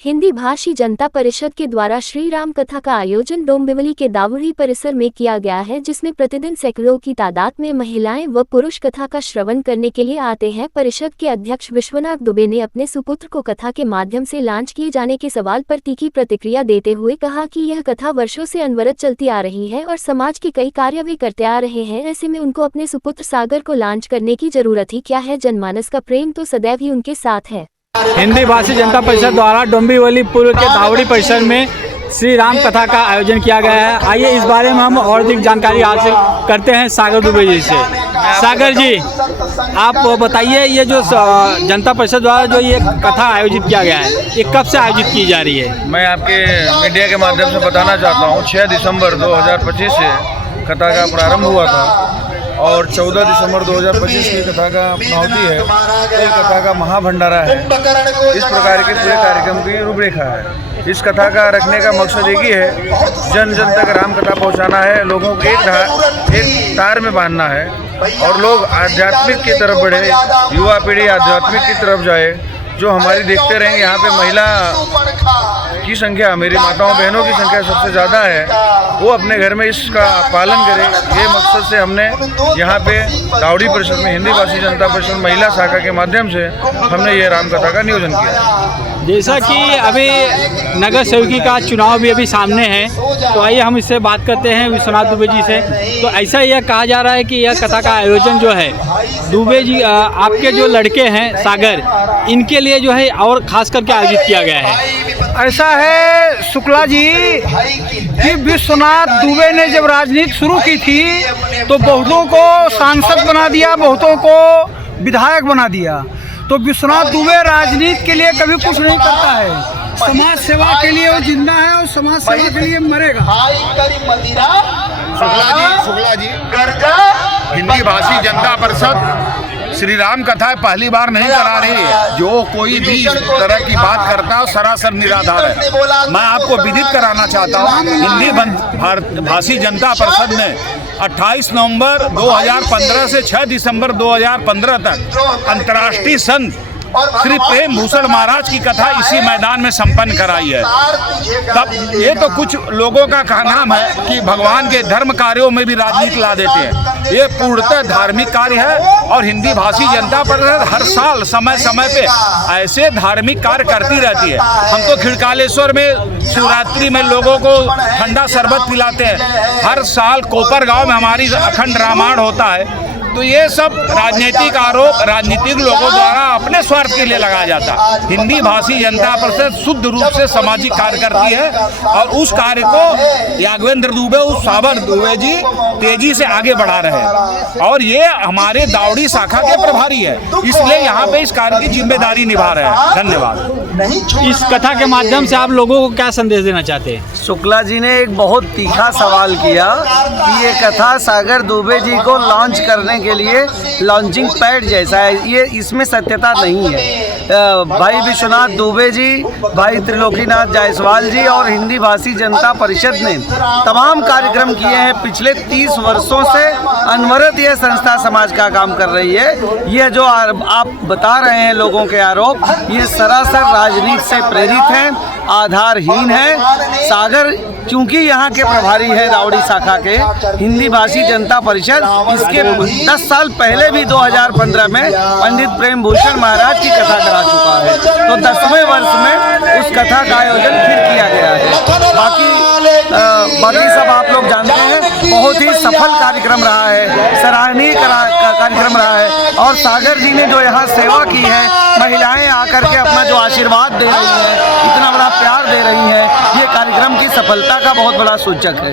हिंदी भाषी जनता परिषद के द्वारा श्री राम कथा का आयोजन डोंबिवली के दावड़ी परिसर में किया गया है, जिसमें प्रतिदिन सैकड़ों की तादाद में महिलाएं व पुरुष कथा का श्रवण करने के लिए आते हैं। परिषद के अध्यक्ष विश्वनाथ दुबे ने अपने सुपुत्र को कथा के माध्यम से लॉन्च किए जाने के सवाल पर तीखी प्रतिक्रिया देते हुए कहा कि यह कथा वर्षों से अनवरत चलती आ रही है और समाज के कई कार्य भी करते आ रहे हैं। ऐसे में उनको अपने सुपुत्र सागर को लॉन्च करने की जरूरत ही क्या है। जनमानस का प्रेम तो सदैव ही उनके साथ है। हिंदी भाषी जनता परिषद द्वारा डोंबिवली पूर्व के दावड़ी परिसर में श्री राम कथा का आयोजन किया गया है। आइए इस बारे में हम और अधिक जानकारी हासिल करते हैं सागर दुबे जी से। सागर जी, आप बताइए, ये जो जनता परिषद द्वारा जो ये कथा आयोजित किया गया है, ये कब से आयोजित की जा रही है? मैं आपके मीडिया के माध्यम से बताना चाहता हूँ, 6 दिसंबर 2025 से कथा का प्रारंभ हुआ था और 14 दिसंबर 2025 की कथा का समाप्ति है। तो कथा का महाभंडारा है। इस प्रकार के पूरे कार्यक्रम की रूपरेखा है। इस कथा का रखने का मकसद एक ही है, जन जन तक राम कथा पहुंचाना है, लोगों को एक तार में बांधना है और लोग आध्यात्मिक की तरफ बढ़े, युवा पीढ़ी आध्यात्मिक की तरफ जाए। जो हमारी देखते रहेंगे, यहाँ पे महिला की संख्या, मेरी माताओं बहनों की संख्या सबसे ज़्यादा है, वो अपने घर में इसका पालन करें। ये मकसद से हमने यहाँ पे दावड़ी परिषद में हिंदी भाषी जनता परिषद महिला शाखा के माध्यम से हमने ये राम कथा का नियोजन किया। जैसा कि अभी नगर सेवकी का चुनाव भी अभी सामने है, तो आइए हम इससे बात करते हैं विश्वनाथ दुबे जी से। तो ऐसा यह कहा जा रहा है कि यह कथा का आयोजन जो है, दुबे जी आपके जो लड़के हैं सागर, इनके लिए जो है और खास करके आयोजित किया गया है। ऐसा है शुक्ला जी कि विश्वनाथ दुबे ने जब राजनीति शुरू की थी तो बहुतों को सांसद बना दिया, बहुतों को विधायक बना दिया। तो विश्वनाथ दुबे राजनीति के लिए कभी कुछ नहीं करता है, समाज सेवा के लिए वो जिंदा है और समाज सेवा के लिए मरेगा। शुक्ला जी हिंदी भाषी जनता परिषद श्री राम कथा पहली बार नहीं करा रही है। जो कोई भी इस तरह की बात करता है सरासर निराधार है। मैं आपको विदित कराना चाहता हूँ, हिंदी भाषी जनता परिषद ने 28 नवंबर 2015 से 6 दिसंबर 2015 तक अंतर्राष्ट्रीय संत श्री प्रेम भूषण महाराज की कथा इसी मैदान में संपन्न कराई है। तब ये तो कुछ लोगों का कहना है कि भगवान के धर्म कार्यों में भी राजनीति ला देते हैं। ये पूर्णतः धार्मिक कार्य है और हिंदी भाषी जनता परिषद हर साल समय समय पे ऐसे धार्मिक कार्य करती रहती है। हम तो खिड़कालेश्वर में शिवरात्रि में लोगों को ठंडा शरबत पिलाते हैं। हर साल कोपर गाँव में हमारी अखंड रामायण होता है। तो ये सब राजनीतिक आरोप राजनीतिक लोगों द्वारा अपने स्वार्थ के लिए लगाया जाता है। हिंदी भाषी जनता परिषद शुद्ध रूप से सामाजिक कार्य करती है और उस कार्य को यागवेंद्र दुबे, उस साबर दुबे जी तेजी से आगे बढ़ा रहे हैं और ये हमारे दावड़ी शाखा के प्रभारी है, इसलिए यहाँ पे इस कार्य की जिम्मेदारी निभा रहे हैं। धन्यवाद। इस कथा के माध्यम से आप लोगों को क्या संदेश देना चाहते हैं? शुक्ला जी ने एक बहुत तीखा सवाल किया कि ये कथा सागर दुबे जी को लॉन्च करने के लिए लॉन्चिंग पैड जैसा है। ये इसमें सत्यता नहीं है। भाई विश्वनाथ दुबे जी, भाई त्रिलोकीनाथ जायसवाल जी और हिंदी भाषी जनता परिषद ने तमाम कार्यक्रम किए हैं। पिछले 30 वर्षों से अनवरत यह संस्था समाज का काम कर रही है। ये जो आप बता रहे हैं लोगों के आरोप, ये सरासर राजनीति से प्रेरित हैं, आधारहीन है। सागर चूंकि यहाँ के प्रभारी है दावड़ी शाखा के हिंदी भाषी जनता परिषद, इसके 10 साल पहले भी 2015 में पंडित प्रेम भूषण महाराज की कथा करा चुका है। तो 10वें वर्ष में उस कथा का आयोजन फिर किया गया है। बाकी सब आप लोग जानते हैं, बहुत ही सफल कार्यक्रम रहा है, सराहनीय कार्यक्रम रहा है। और सागर जी ने जो यहाँ सेवा की है, महिलाएं आकर के अपना जो आशीर्वाद दे रही हैं, इतना बड़ा प्यार दे रही हैं, ये कार्यक्रम की सफलता का बहुत बड़ा सूचक है।